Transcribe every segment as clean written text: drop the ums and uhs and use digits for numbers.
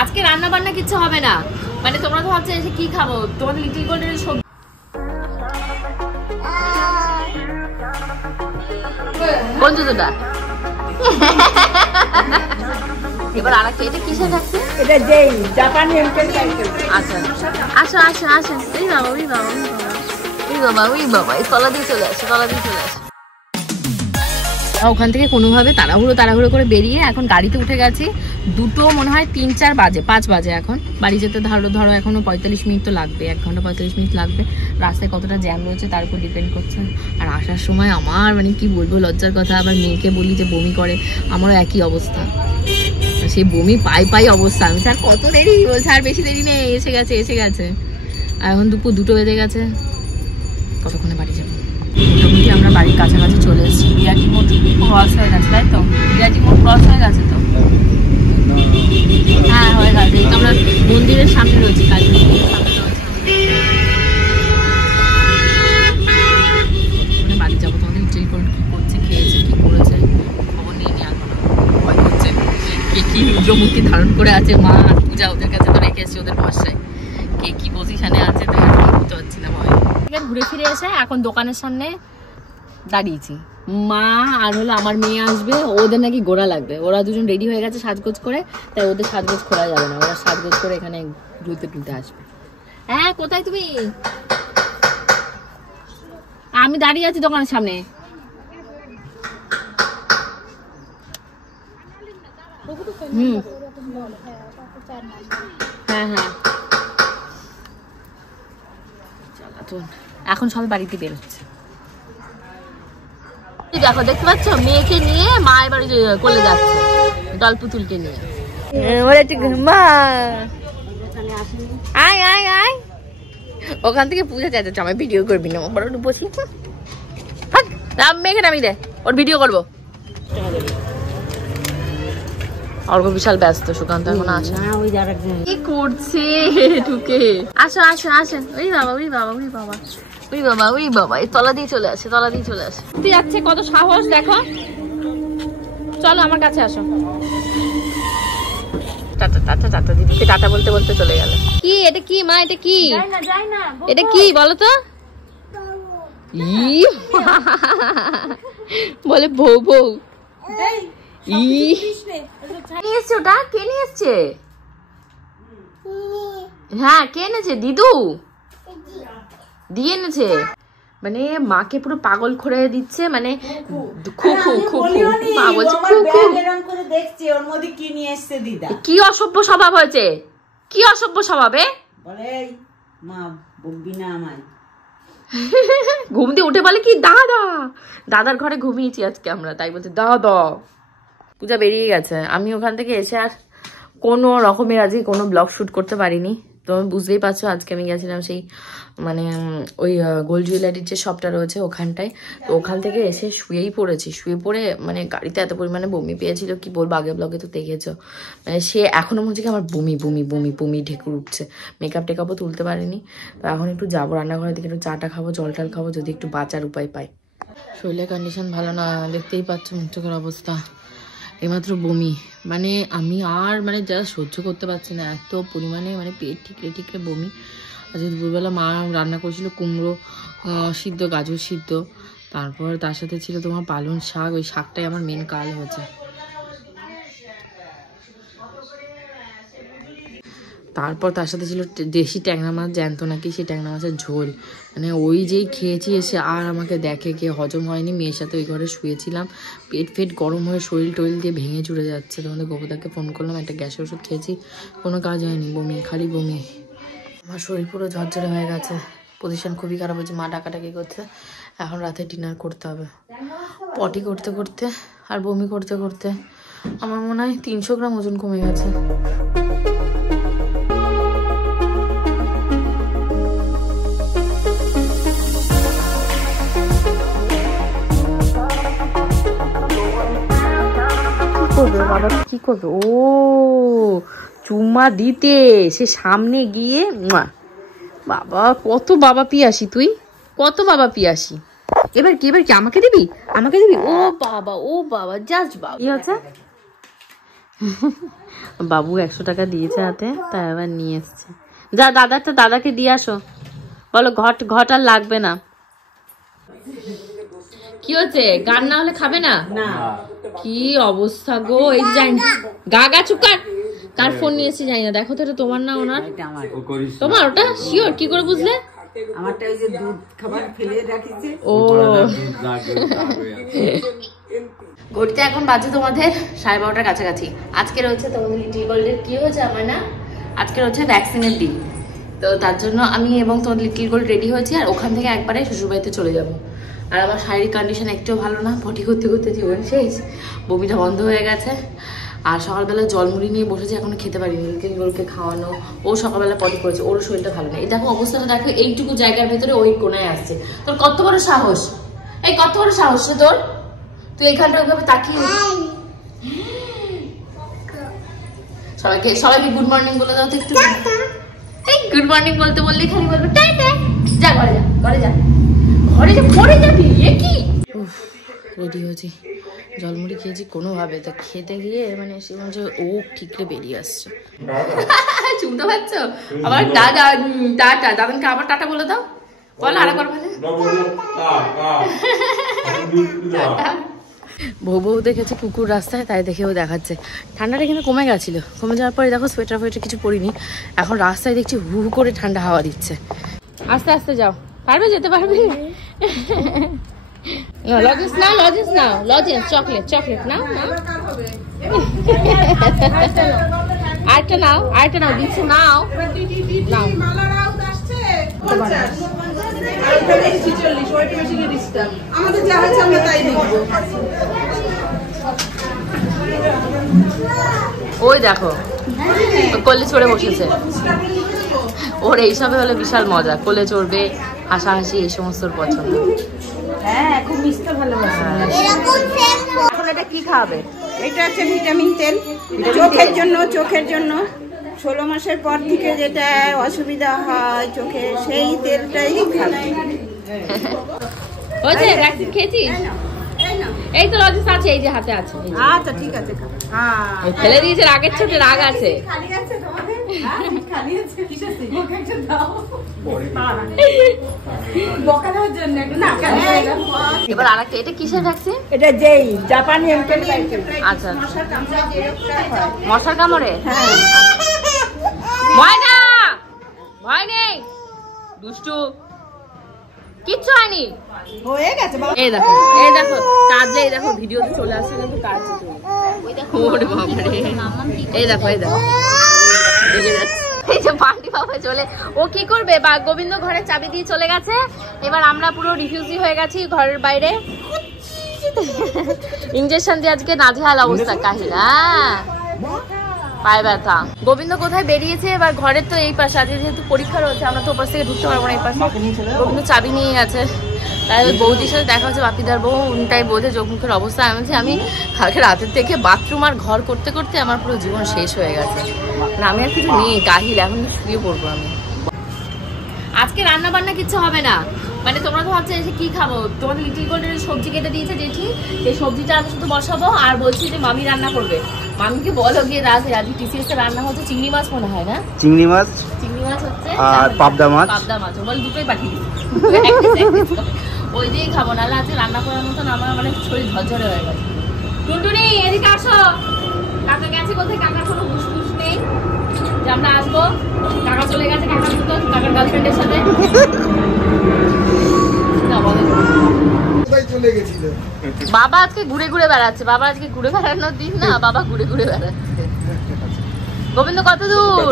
আজকে রান্না বান্না কিছু হবে না, মানে তোমরা তো ভাবছো এসে কি খাবো, তোমাদের লিটল গোল্ডের সবজি কোন জুতোটা এবার আরেকটা, এটা কিসে থাকছে? এটা যেই জাপানি এমকেন সাইকেল। আচ্ছা আসো আসো আসো, এই বাবা ওই বাবা ওই বাবা ওই বাবা ওই বাবা, এই তলা দিয়ে চলে আসে, তলা দিয়ে চলে আসে। ওখান থেকে কোনোভাবে তাড়াহুড়ো করে বেরিয়ে এখন গাড়িতে উঠে গেছি। দুটো মনে হয় 3-4 বাজে, 5 বাজে এখন। বাড়ি যেতে ধরো এখনো 45 মিনিট তো লাগবে, 1 ঘন্টা 45 মিনিট লাগবে। রাস্তায় কতটা জ্যাম রয়েছে তার উপর ডিপেন্ড করছে। আর আসার সময় আমার মানে কি বলবো, লজ্জার কথা, আবার মেয়েকে বলি যে বমি করে, আমারও একই অবস্থা, সেই বমি পাই অবস্থা। আমি স্যার কত দেরি বলছে, আর বেশি দেরি নেই, এসে গেছে। আর এখন দুপুর 2টো বেজে গেছে, কতক্ষণে বাড়ি যাবো। মোটামুটি আমরা বাড়ির কাছাকাছি চলে এসেছি। বিরাটি মোড় ক্রস হয়ে গেছে, তাই তো? বিরাটি মোড় ক্রস হয়ে গেছে তো? হ্যাঁ হয়ে গেছে। এই তো আমরা মন্দিরের সামনে রয়েছি, কালী মন্দিরের সামনে রয়েছে। বাড়ি যাবো, তোমাদের ইটেল করে কি করছে, খেয়েছে, কি করেছে খবর নিয়ে নিয়ে এখন ভয় করছে। কে কি রুদ্রমূর্তি ধারণ করে আছে, মা আর পূজা ওদের কাছে তো রেখে এসেছি, ওদের ভরসায় কে কি পজিশনে আছে তো বুঝতে পারছি না ভয়। ঘুরে ফিরে এসে এখন দোকানের সামনে দাঁড়িয়েছি। মা আর হলো আমার মেয়ে আসবে, ওদের নাকি গোড়া লাগবে। ওরা দুজন রেডি হয়ে গেছে সাজগোজ করে, তাই ওদের সাজগোজ খোলা যাবে না, ওরা সাজগোজ করে এখানে ঘুরতে আসবে। হ্যাঁ কোথায় তুমি? আমি দাঁড়িয়ে আছি দোকানের সামনে। হ্যাঁ এখন সবাই বাড়িতে বেরোচ্ছে। দেখো, দেখতে পাচ্ছ মেয়েকে নিয়ে মায়ের বাড়ি চলে যাচ্ছে, দল পুতুলকে নিয়ে। আয় ওখান থেকে পূজা যাচ্ছে, আমার ভিডিও করবি না, বড় বসি মেয়েকে নামি দে, ওর ভিডিও করবো। অর্ঘ বিশাল ব্যস্ত, সুকান্ত এখন আসে না। কি করছে ঢুকে? আসেন। ওই বাবা এই তলা দিয়ে চলে আসে। যাচ্ছে, কত সাহস দেখো। চলো আমার কাছে আসো। টাটা দিদিকে টাটা বলতে চলে গেল। কি এটা? কি মা এটা কি? এটা কি বলো তো? বলে বউ ওটা কে নিয়ে এসছে? হ্যাঁ কে এনেছে? দিদু দিয়ে এনেছে। মানে মাকে পুরো পাগল করে দিচ্ছে, মানে কি অসভ্য স্বভাব হয়েছে, কি অসভ্য স্বভাব। ঘুম দিয়ে উঠে বলে কি দাদার ঘরে ঘুমিয়েছি আজকে আমরা, তাই বলছে দাদা। পূজা বেরিয়ে গেছে। আমি ওখান থেকে এসে আর কোনো রকমের আজকে কোনো ব্লগ শুট করতে পারিনি। তো বুঝতেই পারছো আজকে আমি গেছিলাম সেই মানে ওই গোল্ড জুয়েলারির যে শপটা রয়েছে ওখানটায়। তো ওখান থেকে এসে শুয়ে পড়ে মানে গাড়িতে এত পরিমাণে বমি পেয়েছিল কি বলবো, আগে ব্লগে তো দেখেছো। মানে সে এখনো মনে হচ্ছে কি আমার বমি ঢেকুর উঠছে। মেকআপ টেকআপও তুলতে পারিনি। তো এখন একটু যাবো রান্নাঘরের দিকে, একটু চাটা খাবো, জলটাল খাবো, যদি একটু বাঁচার উপায় পাই। শরীরের কন্ডিশন ভালো না, দেখতেই পাচ্ছ মুখ চোখের অবস্থা। এইমাত্র বমি, মানে আমি আর মানে যা সহ্য করতে পারছি না, এত পরিমাণে মানে পেট ঠিকরে বমি। আজকে দুপুরবেলা মা রান্না করেছিল কুমড়ো সিদ্ধ, গাজর সিদ্ধ, তারপর তার সাথে ছিল তোমার পালং শাক। ওই শাকটাই আমার মেন কাল হয়েছে। তারপর তার সাথে ছিল দেশি ট্যাংরা মাছ, জ্যান্ত নাকি, সেই ট্যাংরা মাছের ঝোল। মানে ওই যেই খেয়েছি এসে আর আমাকে দেখে কে হজম হয়নি। মেয়ের সাথে ওই ঘরে শুয়েছিলাম, পেট গরম হয়ে শরীর টরিল দিয়ে ভেঙে চুরে যাচ্ছে। তোমাদের গোপদাকে ফোন করলাম, একটা গ্যাসের ওষুধ খেয়েছি, কোনো কাজ হয়নি, বমি, খালি বমি। আমার শরীর পুরো ঝরঝরে হয়ে গেছে, পজিশন খুবই খারাপ হয়েছে। মা ডাকাডাকি করছে, এখন রাতে ডিনার করতে হবে। পটি করতে আর বমি করতে আমার মনে হয় 300 গ্রাম ওজন কমে গেছে। বাবা কি করবে? ও চুমা দিতে সে সামনে গিয়ে বাবা, কত বাবা পিয়াসি তুই, কত বাবা পিয়াসি। এবার কি আমাকে দিবি? ও বাবা জাস্ট বাবা। কি হচ্ছে? বাবু 100 টাকা দিয়েছে হাতে, তাই আবার নিয়ে এসছে। যা দাদারটা দাদাকে দিয়ে আসো, বলো ঘট আর লাগবে না। কি হচ্ছে, গান না হলে খাবে না? কি অবস্থা গো, এই জানি গা চুকার কার ফোন নিয়েছি জানি না। দেখো তো এটা তোমার না ওনার? তোমার ওটা শিওর? কি করে বুঝলে? আমারটা ওই যে দুধ খাবার ফেলে রাখিছে। ও ঘড়িতে এখন বাজে তোমাদের 12:30 কাছাকাছি। আজকে রয়েছে তোমাদের লিটিল গোল্ডের কি হয়েছে আমার না, আজকে রয়েছে ভ্যাকসিনের দিন। তো তার জন্য আমি এবং তোমাদের লিটিল গোল্ড রেডি হয়েছি, আর ওখান থেকে একবারে শ্বশুরবাড়িতে চলে যাব। আর আমার শারীরিক কন্ডিশন একটু ভালো না, পটি করতে করতে জীবন শেষ, বমিটা বন্ধ হয়ে গেছে। আর সকালবেলা জলমুড়ি নিয়ে বসেছে, এখনো খেতে পারিনি। লিটিল গোল্ডকে খাওয়ানো, ও সকালবেলা পটি করেছে, ওর শরীরটা ভালো নেই। এই দেখো অবস্থাটা দেখো, এইটুকু জায়গার ভেতরে ওই কোনায় আসছে। তোর কত বড় সাহস, এই কত বড় সাহস রে তোর, তুই এইখানটা ওইভাবে তাকিয়ে। সবাইকে গুড মর্নিং বলে দাও তো একটু। এই গুড মর্নিং বলতে বললেই খালি বলবে টাটা। যা ঘরে যা, ঘরে যা, ঘরে যা, পড়ে যাবি। এ কি রেডি হয়েছি, জলমুড়ি খেয়েছি কোনোভাবে, তা খেতে গিয়ে মানে সে মনে হচ্ছে ও ঠিকরে বেরিয়ে আসছে। শুনতে পাচ্ছ? আবার দাদা টাটা, দাদাকে আবার টাটা বলে দাও, বলো আরেকবার বলে। বউ দেখেছে কুকুর রাস্তায়, তাই দেখে ও দেখাচ্ছে। ঠান্ডাটা কিন্তু কমে গেছিল, কমে যাওয়ার পরে দেখো সোয়েটার ফোয়েটার কিছু পরিনি, এখন রাস্তায় দেখছি হু হু করে ঠান্ডা হাওয়া দিচ্ছে। আস্তে আস্তে যাও, পারবে, যেতে পারবে? লজেন্স নাও, লজেন্স নাও, লজেন্স, চকলেট নাও। আরেকটা নাও, দিচ্ছি, নাও। ওই দেখো কোলে চড়ে বসেছে, ওর এইসবে হলে বিশাল মজা, কোলে চড়বে, হাসাহাসি, এই সমস্ত পছন্দ। হ্যাঁ, খুব মিষ্টি ভালোবাসে। এখন এটা কি খাবে? এটা হচ্ছে ভিটামিন তেল, চোখের জন্য 16 মাসের পর থেকে যেটা অসুবিধা হয় চোখে, সেই তেলটাই খাবে। ওই যে ভ্যাকসিন খেয়েছিস? এই তো লজেন্স আছে, এই যে হাতে আছে। আচ্ছা ঠিক আছে, হ্যাঁ ফেলে দিয়েছে, রাগের ছোটে রাগ আছে। খালি আছে তোমাদের? হ্যাঁ খালি আছে। কিসেছে? ওকে একটা দাও বকানোর জন্য। না এবার আরেকটা, এটা কিসের ভ্যাকসিন? এটা যেই জাপানি এনকেফেলাইটিস। আচ্ছা, মশার কামড়ে যে রোগটা হয়। মশার কামড়ে? হ্যাঁ। ভয় না, ভয় নেই, দুষ্টু, কিচ্ছু হয়নি, হয়ে গেছে। এই দেখো কাঁদলে, এই দেখো ভিডিওতে চলে আসছে কিন্তু কাঁদছে তুমি। ওরে বাবারে, এই দেখো রেগে যাচ্ছে। এই যে পান্ডি বাবা চলে, ও কি করবে, বা গোবিন্দ ঘরের চাবি দিয়ে চলে গেছে। এবার আমরা পুরো রিফিউজি হয়ে গেছি ঘরের বাইরে। ইনজেকশন দিয়ে আজকে নাজেহাল অবস্থা, কাহিলা পায়ে ব্যথা। গোবিন্দ কোথায় বেরিয়েছে, এবার ঘরের তো এই পাশে, আজকে যেহেতু পরীক্ষা রয়েছে আমরা তো ওপাশ থেকে ঢুকতে পারবো না, এই পাশে গোবিন্দ চাবি নিয়ে গেছে। তাই ওই বৌদির সাথে দেখা হচ্ছে, বাপিদার বউ, উনটাই বোঝে চোখ মুখের অবস্থা। আমি কালকে রাতের থেকে বাথরুম আর ঘর করতে করতে আমার পুরো জীবন শেষ হয়ে গেছে। না আমি আর কিছু নেই, কাহিল, এখন শুয়ে পড়বো আমি। আজকে রান্না বান্না কিছু হবে না, মানে তোমরা তো ভাবছো এসে কি খাবো, তোমাদের লিটিল গোল্ডের সবজি কেটে দিয়েছে জেঠি, এই সবজিটা আমি শুধু বসাবো। আর বলছি যে মামি রান্না করবে, মামিকে বলো গিয়ে রাতে আজকে টিসিএস এর রান্না হচ্ছে চিংড়ি মাছ মনে হয় না? চিংড়ি মাছ হচ্ছে আর পাবদা মাছ, বল দুটোই পাঠিয়ে দিই। ওই দিয়েই খাবো, নাহলে আজকে রান্না করার মতন আমার মানে শরীর ঝরঝরে হয়ে গেছে। টুনটুনি এদিকে আসো, কাকা গেছে কোথায়, কাকার কোনো ঘুষ নেই যে আমরা আসবো, কাকা চলে গেছে কাকার গার্লফ্রেন্ডের সাথে। বাবা আজকে ঘুরে ঘুরে বেড়াচ্ছে, বাবা আজকে ঘুরে বেড়ানোর দিন না, বাবা ঘুরে ঘুরে বেড়াচ্ছে। গোবিন্দ কত দূর,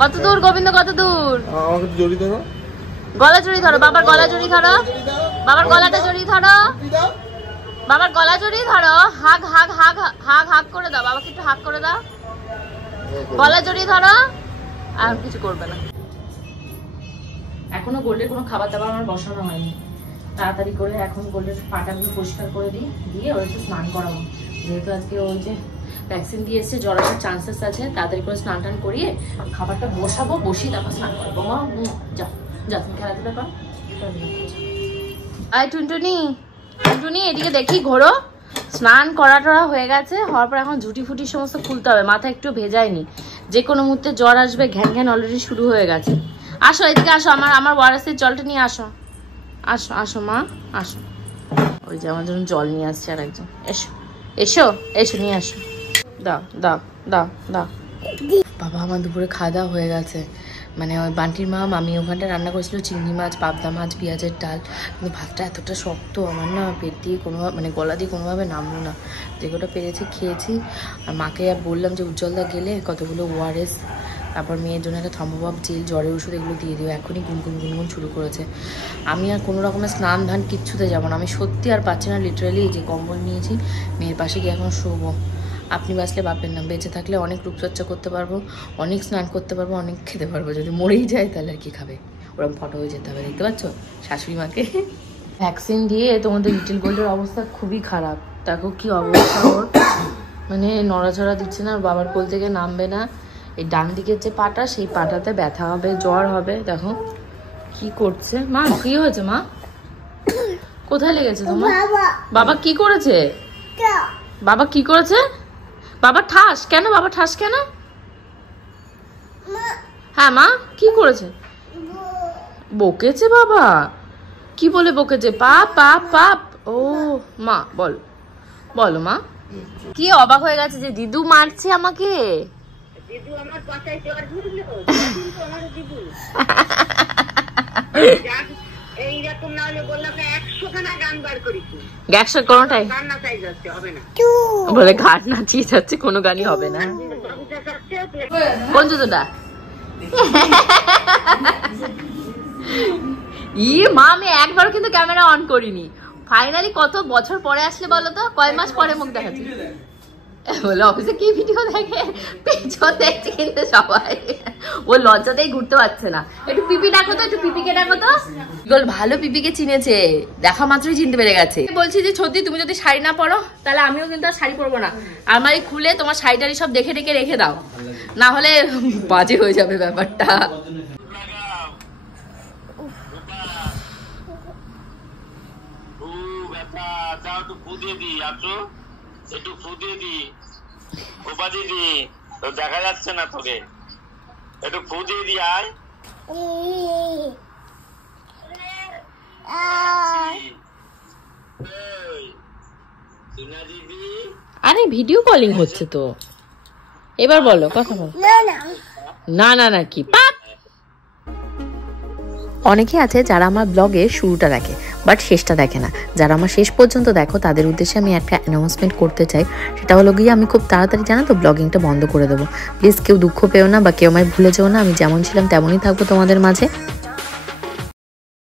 কত দূর গোবিন্দ, কত দূর? আমাকে জড়ি ধরো, গলা জড়ি ধরো, বাবার গলা জড়ি ধরো, বাবার গলাটা জড়ি ধরো, বাবার গলা জড়ি ধরো, হাগ হাগ হাগ হাগ হাগ করে দাও, বাবাকে একটু হাগ করে দাও, গলা জড়ি ধরো, আর কিছু করবে না। এখনো গোল্ডের কোনো খাবার দাবার আমার বসানো হয়নি, তাড়াতাড়ি করে এখন গোল্ডের পাটাগুলো পরিষ্কার করে দিই, দিয়ে ওর একটু স্নান করাবো, যেহেতু আজকে ওই যে ভ্যাকসিন দিয়ে এসছে, জ্বর আসার চান্সেস আছে, তাড়াতাড়ি করে স্নান টান করিয়ে খাবারটা বসাবো, বসিয়ে তারপর স্নান করবো। যা যা তুমি খেলাধুলা কর। আয় টুনটুনি, টুনটুনি এদিকে দেখি, ঘোরো, স্নান করা টরা হয়ে গেছে, হওয়ার পর এখন ঝুটি ফুটি সমস্ত খুলতে হবে। মাথা একটু ভেজায়নি, যে কোনো মুহূর্তে জ্বর আসবে। ঘ্যান ঘ্যান অলরেডি শুরু হয়ে গেছে। আসো এদিকে আসো, আমার ওয়ারেসের জলটা নিয়ে আসো। আসো আসো মা, আসো। ওই যে আমার জন্য জল নিয়ে আসছে আর একজন। এসো এসো এসো, নিয়ে আসো। দাও দাও দাও দাও। বাবা আমার দুপুরে খাওয়া দাওয়া হয়ে গেছে। মানে ওই বান্টির মা মামি ওখানটা রান্না করেছিল চিংড়ি মাছ, পাবদা মাছ, পেঁয়াজের ডাল। কিন্তু ভাতটা এতটা শক্ত, আমার না পেট দিয়ে কোনোভাবে মানে গলা দিয়ে কোনোভাবে নামলো না। যে কটা পেরেছি খেয়েছি। আর মাকে বললাম যে উজ্জ্বলদা গেলে কতগুলো ওআরএস, তারপর মেয়ের জন্য একটা থম্ববাব জেল, জ্বরের ওষুধ এগুলো দিয়ে দিও। এখনই গুনগুন গুনগুন শুরু করেছে। আমি আর কোনো রকমের স্নান ধান কিচ্ছুতে যাবো না। আমি সত্যি আর পাচ্ছি না, লিটারালি যে কম্বল নিয়েছি মেয়ের পাশে গিয়ে এখন শোবো। আপনি বাঁচলে বাপের নাম, বেঁচে থাকলে অনেক রূপচর্চা করতে পারবো, অনেক স্নান করতে পারবো, অনেক খেতে পারবো। যদি মরেই যায় তাহলে আর কি খাবে? ওরকম ফটো হয়ে যেতে হবে, দেখতে পাচ্ছ শাশুড়ি মাকে। ভ্যাকসিন দিয়ে তোমাদের লিটল গোল্ডের অবস্থা খুবই খারাপ। দেখো কি অবস্থা ওর, মানে নড়াচড়া দিচ্ছে না, বাবার কোল থেকে নামবে না। এই ডান দিকের যে পাটা, সেই পাটাতে ব্যথা হবে, জ্বর হবে। দেখো কি করছে। মা কি হয়েছে মা? কোথায় লেগেছে তোমার? বাবা কি করেছে? বাবা কি করেছে? বাবা ঠাস কেন? বাবা ঠাস কেন? হ্যাঁ মা কি করেছে? বকেছে বাবা? কি বলে বকেছে? পাপ পাপ পাপ। ও মা বল, বলো মা। কি অবাক হয়ে গেছে যে দিদু মারছে আমাকে। দিদু আমার পাশায় জ্বর ধরলো, আমার দিদু এইরকম না হলে বললাম 100 খানা গান বার করেছি। 100 কোনটাই গান নাচাই যাচ্ছে, হবে না বলে ঘাট নাচিয়ে যাচ্ছে, কোনো গানই হবে না। কোন জুতোটা? মা আমি একবার কিন্তু ক্যামেরা অন করিনি। ফাইনালি কত বছর পরে আসলে বলো তো, কয় মাস পরে মুখ দেখাচ্ছি। বলে অফিসে কি ভিডিও দেখে, পেছন দেখছে কিন্তু সবাই। ও লজ্জাতেই ঘুরতে পারছে না। একটু পিপি ডাকো তো, একটু পিপিকে ডাকো তো। ভালো পিপিকে চিনেছে, দেখা মাত্রই চিনতে পেরে গেছে। বলছি যে সত্যি তুমি যদি শাড়ি না পরো তাহলে আমিও কিন্তু আর শাড়ি পরবো না। আলমারি খুলে তোমার শাড়িটারি সব দেখে দেখে রেখে দাও, না হলে বাজে হয়ে যাবে ব্যাপারটা। একটু ফুদিয়ে দি ওপা দিদি, তো দেখা যাচ্ছে না তোকে, একটু ফুদিয়ে দি। আয় আরে ভিডিও কলিং হচ্ছে তো, এবার বলো, কথা বলো। না না না কি পাপ। অনেকে আছে যারা আমার ব্লগে শুরুটা দেখে বাট শেষটা দেখে না। যারা আমার শেষ পর্যন্ত দেখো তাদের উদ্দেশ্যে আমি একটা অ্যানাউন্সমেন্ট করতে চাই। সেটা হলো গিয়ে আমি খুব তাড়াতাড়ি জানো তো ব্লগিংটা বন্ধ করে দেবো। প্লিজ কেউ দুঃখ পেও না বা কেউ আমায় ভুলে যেও না। আমি যেমন ছিলাম তেমনই থাকবো তোমাদের মাঝে।